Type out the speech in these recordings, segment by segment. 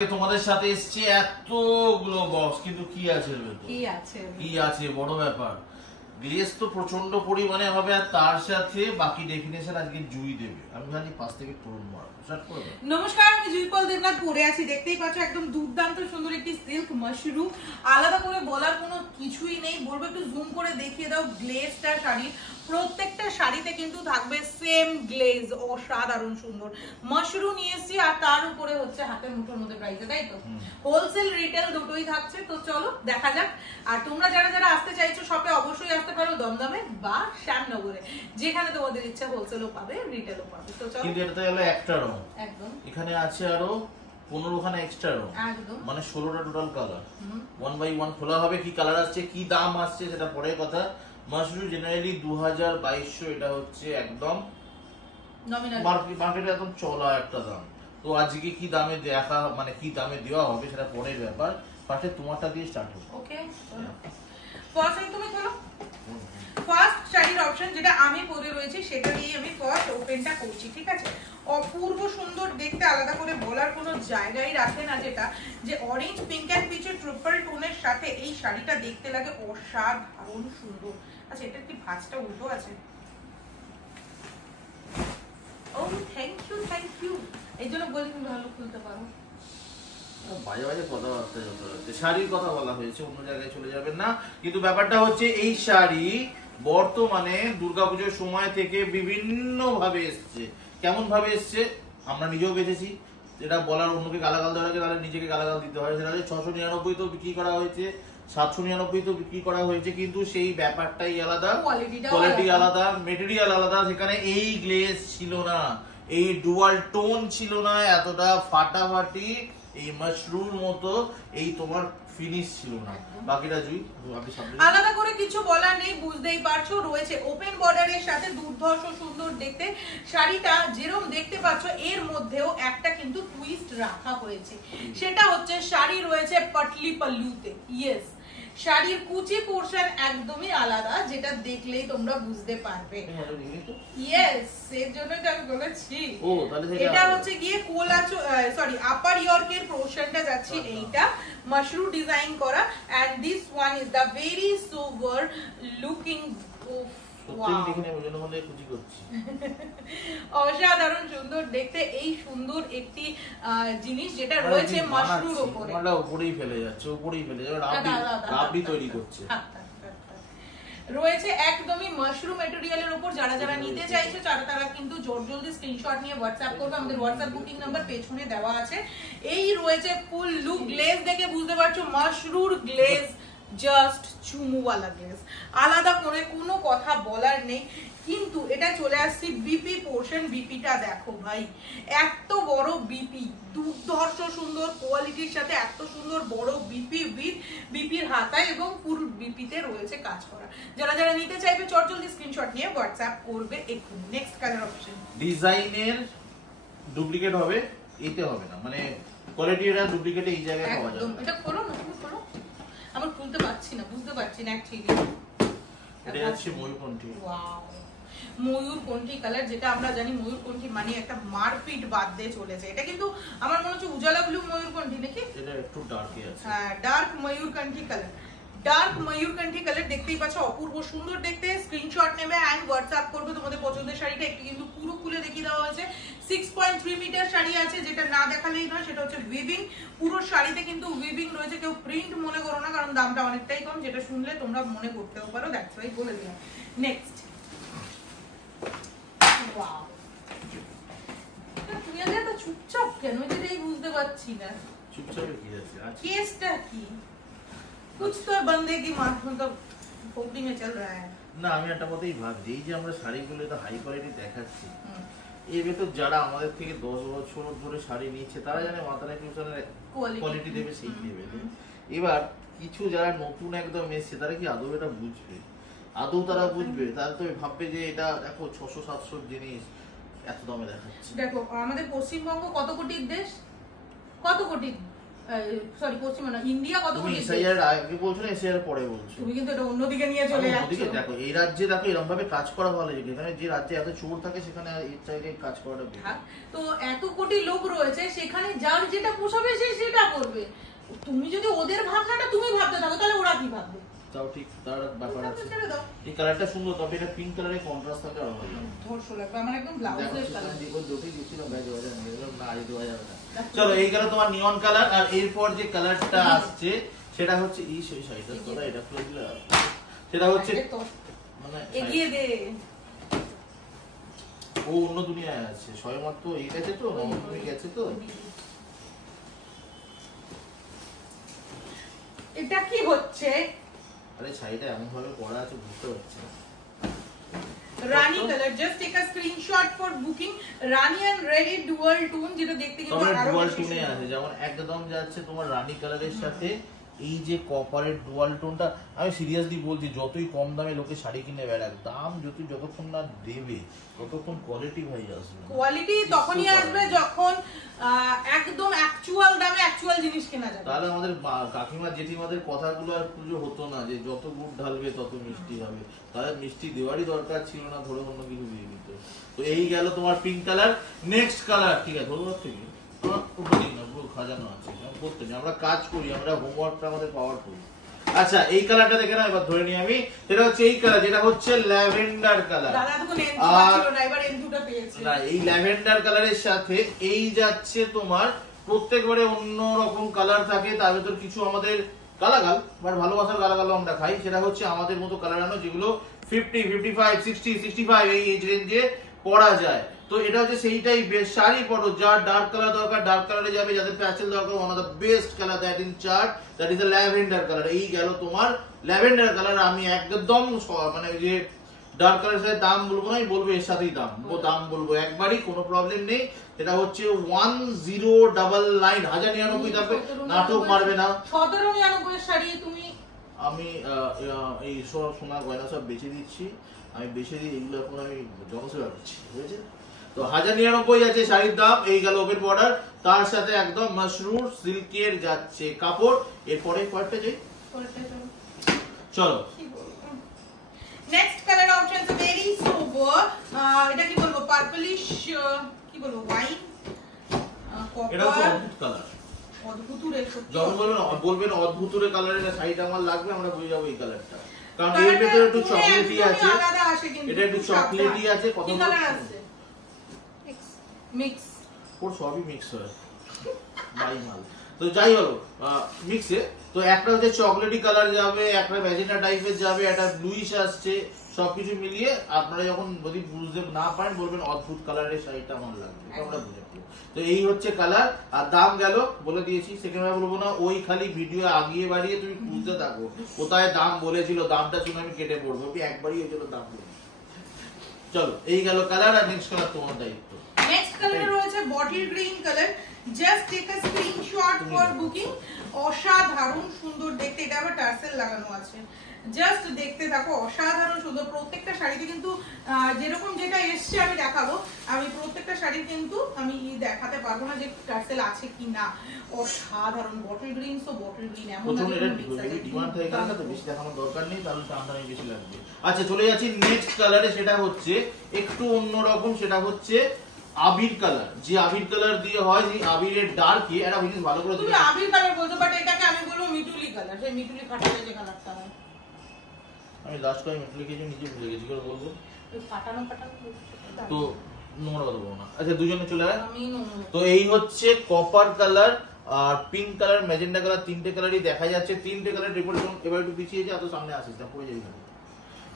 তোমাদের সাথে এসছে এতগুলো বক্স, কিন্তু কি আছে বড় ব্যাপার, গ্লেজ তো প্রচন্ড পরিমাণে হবে, আর তার সাথে বাকি ডেফিনেশন আজকে জুই দেবে। আমি জানি পাশ থেকে পড়ুন মারবো। নমস্কার, আমি জুইপল দেবনাথ পরে আছি, দেখতেই পাচ্ছ একদম দুর্দান্ত সুন্দর একটি সিল্ক মাশরুম। আলাদা করে বলার কোনো কিছুই নেই, বলবো একটু জুম করে দেখিয়ে দাও গ্লেজটা শাড়ির। প্রত্যেকটা শাড়িতে কিন্তু থাকবে সেম গ্লেজ, অসাধারণ সুন্দর মাশরুম নিয়ে এসেছি, আর তার উপরে হচ্ছে হাতের মুঠোর মধ্যে প্রাইসে, তাই তো হোলসেল রিটেল দুটোই থাকছে। তো চলো দেখা যাক। আর তোমরা যারা যারা আসতে চাইছো শপে অবশ্যই আসতে পারো, দমদমে বা শ্যামনগরে, যেখানে তোমাদের ইচ্ছা হোলসেলও পাবে রিটেলও পাবে। তো চলো, কিন্তু এটা হলো একটা রং, একদম এখানে আছে আরো 15 খানা এক্সট্রা রং, মানে 16টা টোটাল কালার। 1 বাই 1 খোলা হবে, কি কালার আসছে কি দাম আসছে সেটা পরের কথা। মাশরুম জেনারেলি 2200, এটা হচ্ছে একদম নমিনাল মার্কেটে একদম চলা একটা দাম। তো আজকে কি দামে দেখা, মানে কি দামে দেওয়া হবে সেটা পরের ব্যাপার। ফার্স্টে তোমারটা দিয়ে স্টার্ট হবে। ওকে, ফার্স্ট তুমি খোলো। ফার্স্ট শাড়ির অপশন যেটা আমি পরে রয়েছি সেটা দিয়ে আমি ফার্স্ট ওপেনটা করছি, ঠিক আছে। অপূর্ব সুন্দর দেখতে, আলাদা করে বলার কোনো জায়গায় রাখে না, যেটা যে অরেঞ্জ পিঙ্ক এন্ড পিচের ট্রিপল টোনের সাথে এই শাড়িটা দেখতে লাগে অসাধারণ সুন্দর। আচ্ছা, এটা কি ভাঁজটা উল্টো আছে? ও থ্যাংক ইউ, এই জন্য বলি তুমি ভালো খুলতে পারো। বাজে বাজে কথাবার্তা হচ্ছে, শাড়ির কথা বলা হয়েছে, অন্য জায়গায় চলে যাবেন না। কিন্তু ব্যাপারটা হচ্ছে এই শাড়ি বর্তমানে দুর্গাপুজোর সময় থেকে বিভিন্ন ভাবে এসছে। কেমন ভাবে এসছে আমরা নিজেও বেঁচেছি, যেটা বলার অন্যকে গালাগাল দেওয়া হয়েছে, তাহলে নিজেকে গালাগাল দিতে হয়। সেটা 699 তো বিক্রি করা হয়েছে, 799 তো বিক্রি করা হয়েছে, কিন্তু সেই ব্যাপারটাই আলাদা, কোয়ালিটি আলাদা, মেটেরিয়াল আলাদা। সেখানে এই গ্লেজ ছিল না, এই ডুয়াল টোন ছিল না, এতটা ফাটাফাটি এই মাশরুম মতো এই তোমার ফিনিশ ছিল না। বাকিটা জুই আপনি সামনে আলাদা করে কিছু বলার নেই, বুঝতেই পারছো। রয়েছে ওপেন বর্ডারের সাথে দুর্ধর্ষ সুন্দর দেখতে শাড়িটা, যেরকম দেখতে পাচ্ছ এর মধ্যেও একটা কিন্তু টুইস্ট রাখা হয়েছে, সেটা হচ্ছে শাড়ি রয়েছে পাটলি পাল্লুতে। ইয়েস, শাড়ির কুচি পোরশন একদমই আলাদা, যেটা দেখলেই তোমরা বুঝতে পারবে। ইয়েস, এর জন্যই তো আমি বলেছি। এটা হচ্ছে গিয়ে আপার ইয়র্কের পোরশনটা যাচ্ছে এইটা, মাশরুম ডিজাইন করা, and this one is the very sober looking. অসাধারণ সুন্দর দেখতে এই সুন্দর একটি জিনিস, যেটা রয়েছে মাশরুমের উপরে। উপরেই ফেলে যাচ্ছে, রাবড়ি তৈরি করছে। রয়েছে একদমই মাশরুম ম্যাটেরিয়ালের উপর। যারা যারা নিতে চাইছে তারা কিন্তু জলদি স্ক্রিনশট নিয়ে হোয়াটসঅ্যাপ করবে, আমাদের হোয়াটসঅ্যাপ বুকিং নাম্বার পেছনে দেওয়া আছে। এই রয়েছে ফুল লুক, গ্লেজ দেখে বুঝতে পারছো মাশরুম গ্লেজ, জাস্ট চুমুওয়ালা গ্লেজ, আলাদা করে কোনো কথা বলার নেই। কিন্তু এটা চলে আসছি বিপি পোর্শন। বিপিটা দেখো ভাই, এত বড় বিপি, দুর্ধর্ষ সুন্দর কোয়ালিটির সাথে এত সুন্দর বড় বিপি উইথ বিপির হাতা, এবং পুরো বিপিতে রয়েছে কাজ করা। যারা যারা নিতে চাইবে জলদি স্ক্রিনশট নিয়ে হোয়াটসঅ্যাপ করবে এক্ষুনি। নেক্সট কালার অপশন, ডিজাইনের ডুপ্লিকেট হবে, এতে হবে না, মানে কোয়ালিটি এটা ডুপ্লিকেট এই জায়গায় পাওয়া যাবে। এটা খোলো না, তুমি খোলো, আমরা খুলতে পারছি না, বুঝতে পারছি না অ্যাকচুয়ালি। এটা হচ্ছে ময়ূরকণ্ঠী। ওয়াও, ময়ূরকণ্ঠী কালার, যেটা আমরা জানি ময়ূরকণ্ঠী মানে একটা মারপিট বাদ দিয়ে চলেছে। এটা কিন্তু আমার মনে হচ্ছে উজালা ব্লু ময়ূরকণ্ঠী নাকি? এটা একটু ডার্কই আছে। হ্যাঁ, ডার্ক ময়ূরকণ্ঠী কালার, ডার্ক ময়ূরকণ্ঠী কালার দেখতেই পাচ্ছ, অপূর্ব সুন্দর দেখতে। স্ক্রিনশট নেবে এন্ড হোয়াটসঅ্যাপ করবে তোমাদের পছন্দের শাড়িটা। একটু কিন্তু পুরো খুলে দেখিয়ে দেওয়া হয়েছে। 6.3 মিটার শাড়ি আছে, যেটা না দেখালেই নয়, সেটা হচ্ছে উইভিং। পুরো শাড়িতে কিন্তু উইভিং রয়েছে, কেউ প্রিন্ট মনে করো না, কারণ দামটা অনেকটাই কম, যেটা শুনলে তোমরা মনে করতেও পারো, দ্যাটস ওয়াই বলে দিলাম। নেক্সট, ওয়াও, তুমি আজ এত চুপচাপ কেন? যেটাই বুঝতে পারছি না, চুপচাপে কি আছে, কেসটা কি? कुछ तो बंदे की मतलब फोकलिंग में चल रहा है না। আমি একটা কথাই ভাবছি, এই যে আমরা শাড়িগুলো তো হাই কোয়ালিটি দেখাচ্ছি, এই ভেতর যারা আমাদের থেকে 10 বছর ধরে শাড়ি নিচ্ছে তারা জানে মাথায় টিউশনের কোয়ালিটি দেবে সেই লেভেলে। এবার কিছু যারা নতুন একদম এসছে তারা কি আদৌ এটা বুঝবে? আদৌ তারা বুঝবে? তারা তো ভাববে যে এটা দেখো 600-700 জিনিস এত দামে দেখাচ্ছে। দেখো আমাদের পশ্চিমবঙ্গ কত কোটির দেশ, কত কোটি সরি পশ্চিমবঙ্গ না, ইন্ডিয়া কত তুমি কোটি? এসআইআর আগে বলছো না এসআইআর পরে বলছো? তুমি কিন্তু এটা অন্যদিকে নিয়ে চলে যাচ্ছ। ওদিকে দেখো, এই রাজ্যে দেখো এরকম ভাবে কাজ করা ভালো, যেখানে যে রাজ্যে এত চোর থাকে সেখানে এর জায়গায় কাজ করাটা বেটার। তো এত কোটি লোক রয়েছে, সেখানে যার যেটা পোষাবে সে সেটা করবে। তুমি যদি ওদের ভাবনাটা তুমি ভাবতে থাকো, তাহলে ওরা কি ভাববে? তাও ঠিক, তার ব্যাপার আছে। ছেড়ে দাও। এই কালারটা সুন্দর, তবে এটা পিঙ্ক কালারের কন্ট্রাস্ট থাকে আরো ভালো লাগে। ধর্ষ লাগবে আমার একদম ব্লাউজের কালার। চলো এই গেল তোমার নিয়ন কালার। আর এরপর যে কালারটা আসছে সেটা হচ্ছে এই শাড়িটা, তোরা এটা খুলে দিলে সেটা হচ্ছে মানে এগিয়ে দে। ও অন্য দুনিয়ায় আছে, সবেমাত্র এই গেছে তো, নবমী গেছে তো। এটা কি হচ্ছে? আরে শাড়িটা এমন ভাবে পরা আছে বুঝতে পারছি না। Rani colour, just take a screenshot for booking. Rani and red dual tone, যেটা দেখতে কিন্তু তোমার আরো ডুয়াল বেশি টোনে আছে, যেমন একদম যাচ্ছে তোমার রানী কালারের সাথে এই যে কপারের ডুয়াল টোনটা। আমি সিরিয়াসলি বলছি, যতই কম দামে লোকে শাড়ি কিনে বেড়াক, দাম যতক্ষণ না দেবে ততক্ষণ কোয়ালিটি ভাই আসবে। কোয়ালিটি তখনই আসবে যখন একদম অ্যাকচুয়াল দামে অ্যাকচুয়াল জিনিস কেনা যাবে। তাহলে আমাদের কাকিমা জেঠিমাদের কথাগুলো আর পুজো হতো না, যে যত গুড় ঢালবে তত মিষ্টি হবে। তাহলে মিষ্টি দেওয়ারই দরকার ছিল না, ধরে অন্য কিছু দিয়ে দিত। তো এই গেল তোমার পিঙ্ক কালার। নেক্সট কালার, ঠিক আছে ধরো থেকে খাজানো আছে, আমরা কাজ করি, আমরা হোমওয়ার্কটা আমাদের পাওয়ারফুল। আচ্ছা এই কালারটা দেখে না, এবার ধরে নিই আমি। সেটা হচ্ছে এই কালার, যেটা হচ্ছে ল্যাভেন্ডার কালার। না, এই ল্যাভেন্ডার কালারের সাথে এই যাচ্ছে তোমার প্রত্যেকবারে অন্য রকম কালার থাকে, তার ভেতর কিছু আমাদের গালাগাল বা ভালোবাসার গালাগালও আমরা খাই। সেটা হচ্ছে আমাদের মতো কালার আনো, যেগুলো 50, 55, 60, 65 এই এজ রেঞ্জে পরা যায়। তো এটা হচ্ছে সেইটাই বেস্ট শাড়ি পরো। যার ডার্ক কালার দরকার ডার্ক কালারে যাবে, যাদের প্যাচেল দরকার one of the best colour that in chart, that is the lavender colour. এই গেল তোমার ল্যাভেন্ডার কালার। আমি একদম মানে যে ডার্ক কালারের সাথে দাম বলবো না, আমি বলবো এর সাথেই দাম বলবো একবারই, কোনো প্রবলেম নেই। এটা হচ্ছে 1099, 1099 থাকবে, নাটক মারবে না। 1799 এর শাড়ি তুমি। আমি এই সব সোনা গয়না সব বেচে দিচ্ছি, আমি বেচে দিই এগুলো, এখন আমি জনসেবা করছি, বুঝেছে? তো 1099 আছে শাড়ির দাম। এই গেল ওপেন বর্ডার, তার সাথে একদম মাশরুম সিল্কের যাচ্ছে কাপড়। এরপরে কয়েকটা যাই, চলো next colour option is very sober. এটা কি বলবো, পার্পলিশ, কি বলবো, ওয়াইন কপার। এটা হচ্ছে অদ্ভুত কালার, অদ্ভুতুরে। যখন বলবেন অদ্ভুতুরে কালারের শাড়িটা আমার লাগবে, আমরা বুঝে যাবো এই কালারটা। কারণ এর ভেতরে একটু চকলেটি আছে, এটা একটু চকলেটি আছে, কত কালার আছে, মিক্স, ওর সবই মিক্স হয় বাই মাল। তো যাই হলো মিক্সে, তো একটা হচ্ছে চকলেটি কালার যাবে, একটা ম্যাজেন্টা টাইপের যাবে, একটা ব্লুইশ আসছে, সবকিছু মিলিয়ে আপনারা যখন যদি বুঝতে না পারেন বলবেন অদ্ভুত কালারের শাড়িটা আমার লাগবে, আমরা বুঝে পাবো। তো এই হচ্ছে কালার। আর দাম গেল বলে দিয়েছি, সেকেন্ড বার বলবো না। ওই খালি ভিডিও আগিয়ে বাড়িয়ে তুমি বুঝতে থাকো কোথায় দাম বলেছিল, দামটা শুনে আমি কেটে পড়বো, একবারই হয়েছিল দাম বলে। চলো এই গেল কালার। আর নেক্সট কালার তোমার দায়িত্ব। নেক্সট কালার রয়েছে bottle green colour. Just take a screenshot for booking. অসাধারণ সুন্দর দেখতে, এটা আবার টার্সেল লাগানো আছে। জাস্ট দেখতে থাকো, অসাধারণ সুন্দর। প্রত্যেকটা শাড়িতে কিন্তু যেরকম যেটা এসছে আমি দেখাবো, আমি প্রত্যেকটা শাড়ি কিন্তু আমি দেখাতে পারবো না যে টার্সেল আছে কি না। অসাধারণ bottle green, so bottle green এমন প্রথমে এটা ডিমান্ড হয়ে গেল না, তো বেশি দেখানোর দরকার নেই, তাহলে দামটা বেশি লাগবে। আচ্ছা চলে যাচ্ছি নেক্সট কালারে, সেটা হচ্ছে একটু অন্যরকম। সেটা হচ্ছে আবির কালার। যে আবির কালার দিয়ে হয়, যে আবিরের ডার্কে একটা জিনিস ভালো করে তুমি আবির কালার বলছো, বাট এটাকে আমি বলবো মিটুলি কালার, সেই মিটুলি ফাটালে যে কালারটা হয়। আমি লাস্ট টাইম মিটুলি কে নিজে ভুলে গেছি, করে বলবো ওই ফাটানো তো নোংরা কথা বলবো না। আচ্ছা দুজনে চলে আয়। তো এই হচ্ছে কপার কালার আর পিঙ্ক কালার, ম্যাজেন্টা কালার, তিনটে কালারই দেখা যাচ্ছে। তিনটে কালার রিপ্রেজেন্ট। এবার একটু পিছিয়ে যা, এত সামনে আসিস না, পড়ে যাবি।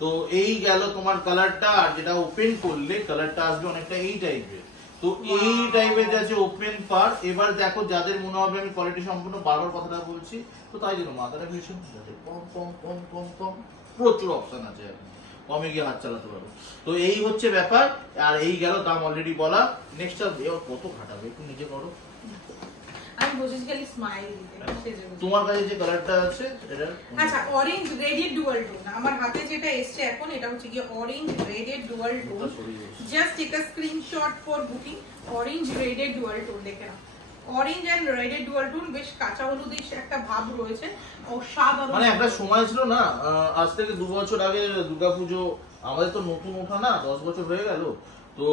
তো এই গেল তোমার কালারটা। আর যেটা ওপেন করলে কালারটা আসবে অনেকটা এই টাইপের। তো এই টাইপের যাচ্ছে ওপেন পার। এবার দেখো যাদের মনে হবে আমি কোয়ালিটি সম্পূর্ণ বারবার কথাটা বলছি, তো তাই জন্য মাথাটা ভীষণ কম কম কম কম কম, প্রচুর অপশন আছে, কমে গিয়ে হাত চালাতে পারো। তো এই হচ্ছে ব্যাপার। আর এই গেল দাম অলরেডি বলা। নেক্সট কত খাটাবে, একটু নিজে করো। আমি বসেছি খালি স্মাইল দিতে। তোমার কাছে যে কালারটা আছে এটা, আচ্ছা অরেঞ্জ রেডেড ডুয়াল টোন। আমার হাতে যেটা এসছে এখন, এটা হচ্ছে কি orange redded dual tone. Just take a screenshot for booking. Orange redded dual tone দেখে নাও, অরেঞ্জ এন্ড রেড এর ডুয়াল টোন, বেশ কাঁচা হলুদের একটা ভাব রয়েছে ও সাধারণ। মানে একটা সময় ছিল না, আজ থেকে 2 বছর আগে দুর্গাপুজো, আমাদের তো নতুন ওঠা না, 10 বছর হয়ে গেল, তো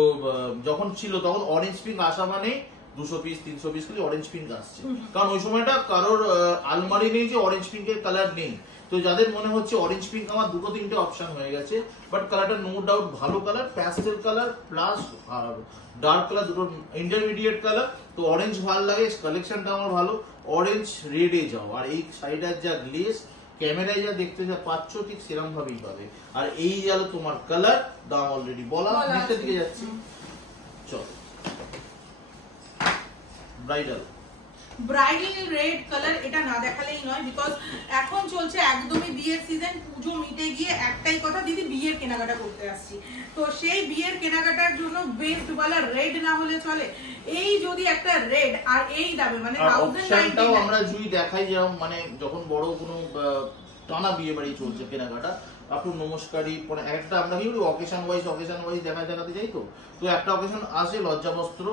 যখন ছিল তখন অরেঞ্জ পিঙ্ক আসা মানে 200 পিস 300 পিস খালি অরেঞ্জ পিঙ্ক আসছে। কারণ ওই সময়টা কারোর আলমারি নেই যে অরেঞ্জ পিঙ্কের কালার নেই। তো যাদের মনে হচ্ছে অরেঞ্জ পিঙ্ক, আমার 2-3টে অপশন হয়ে গেছে, বাট কালারটা নো ডাউট ভালো colour, pastel colour plus dark colour, দুটো ইন্টারমিডিয়েট কালার। তো অরেঞ্জ ভালো লাগে, কালেকশনটা আমার ভালো। অরেঞ্জ রেডে যাও, আর এই শাড়িটার যা গ্লেস, ক্যামেরায় যা দেখতে যা পাচ্ছ ঠিক সেরকম ভাবেই পাবে। আর এই গেল তোমার কালার, দাম অলরেডি বলা, নেক্সটের দিকে যাচ্ছি। চলো, ব্রাইডাল রেড কালার, এটা না দেখালেই নয়, বিকজ এখন চলছে একদমই বিয়ের সিজন, পুজো মিটে গিয়ে একটাই কথা, দিদি বিয়ের কেনাকাটা করতে আসছি। তো সেই বিয়ের কেনাকাটার জন্য বেস্ট ওয়ালা রেড না হলে চলে। এই যদি একটা রেড আর এই দামে, মানে অপশনটাও আমরা যদি দেখাই, যেরকম মানে যখন বড় কোনো টানা বিয়ে বাড়ি চলছে কেনাকাটা, আপনি নমস্কারী মানে একটা আমরা কি বলি অকেশন ওয়াইজ দেখাতে যাই। তো একটা অকেশন আসে লজ্জা বস্ত্র,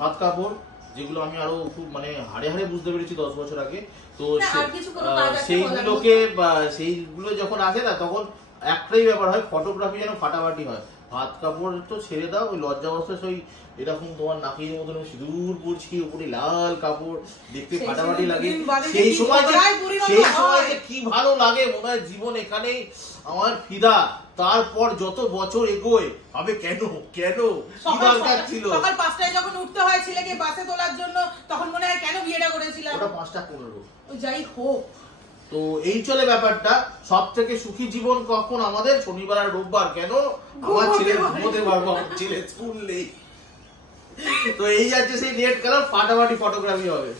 ভাত কাপড়, যেগুলো আমি আরো খুব মানে হাড়ে হাড়ে বুঝতে পেরেছি 10 বছর আগে। তো সেইগুলো যখন আসে না, তখন একটাই ব্যাপার হয়, ফটোগ্রাফি যেন ফাটাফাটি হয়। ভাত কাপড় তো ছেড়ে দাও, ওই লজ্জা বস্ত্র সেই এরকম তোমার নাকির মতন সিঁদুর পড়ছি, উপরে লাল কাপড়, দেখতে ফাটাফাটি লাগে। সেই সময় যে কি ভালো লাগে, মনে হয় জীবন এখানেই আমার ফিদা। তারপর যত বছর এগোয় হবে কেন কেন কি দরকার ছিল। সকাল 5টায় যখন উঠতে হয় ছেলেকে বাসে তোলার জন্য, তখন মনে হয় কেন বিয়েটা করেছিলাম। ওটা 5:15 যাই হোক। তো এই চলে ব্যাপারটা। সব থেকে সুখী জীবন কখন আমাদের? শনিবার আর রোববার। কেন? আমার ছেলে ঘুমোতে পারবো, আমার ছেলে স্কুল নেই। তো এই যাচ্ছে সেই রেড কালার, ফাটাফাটি ফটোগ্রাফি হবে।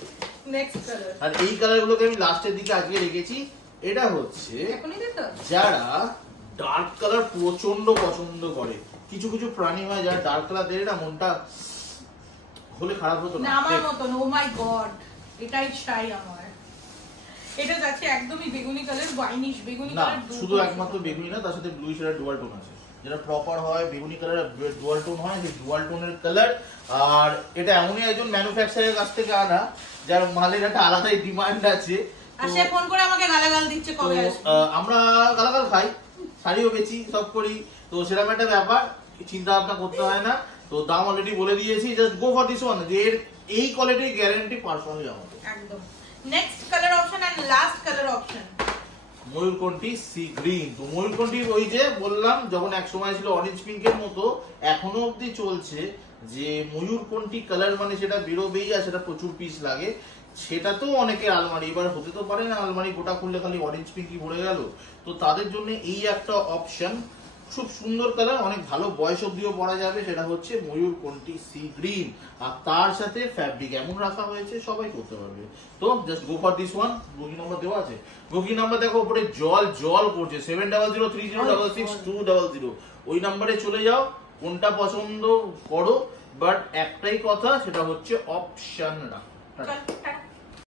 নেক্সট কালার, আর এই কালার গুলোকে আমি লাস্টের দিকে আজকে রেখেছি। এটা হচ্ছে যারা ডার্ক কালার প্রচন্ড পছন্দ করে। কিছু কিছু প্রাণী হয় যারা ডার্ক কালার দেয় না, মনটা হলে খারাপ হতো না আমার মতন। ও মাই গড, এটাই চাই আমার। এটা যাচ্ছে একদমই বেগুনি কালার, ওয়াইনিশ বেগুনি কালার। শুধু একমাত্র বেগুনি না, তার সাথে ব্লু শেডের ডুয়াল টোন আছে। যেটা প্রপার হয় বেগুনি কালার ডুয়াল টোন হয়, সেই ডুয়াল টোনের কালার। আর এটা এমনই একজন ম্যানুফ্যাকচারের কাছ থেকে আনা, যার মালের একটা আলাদাই ডিমান্ড আছে। আর সে ফোন করে আমাকে গালাগাল দিচ্ছে কবে আসবে। আমরা গালাগাল খাই, শাড়িও বেচি, সব করি। তো সেরকম একটা ব্যাপার, চিন্তা ভাবনা করতে হয় না। তো দাম অলরেডি বলে দিয়েছি, just go for this one. যে এই কোয়ালিটির গ্যারান্টি পার্সোনালি আমাদের। একদম। Next colour option and last colour option, ময়ূরকণ্ঠী সি গ্রিন। তো ময়ূরকণ্ঠী ওই যে বললাম, যখন এক সময় ছিল অরেঞ্জ পিঙ্কের মতো, এখনো অবধি চলছে যে ময়ূরকণ্ঠী কালার মানে সেটা বেরোবেই, আর সেটা প্রচুর পিস লাগে। সেটা তো অনেকের আলমারি, এবার হতে তো পারে না আলমারি গোটা খুললে খালি অরেঞ্জ পিঙ্কই ভরে গেল। তো তাদের জন্য এই একটা অপশন, খুব সুন্দর কালার, অনেক ভালো বয়স অব্দিও পরা যাবে। সেটা হচ্ছে ময়ূরকণ্ঠী সি গ্রিন। আর তার সাথে ফ্যাব্রিক এমন রাখা হয়েছে সবাই করতে পারবে। তো just go for this one. Booking number দেওয়া আছে, বুকিং নাম্বার দেখো উপরে জল জল করছে, 7003060200। ওই নাম্বারে চলে যাও, কোনটা পছন্দ করো। বাট একটাই কথা, সেটা হচ্ছে অপশন রাখা।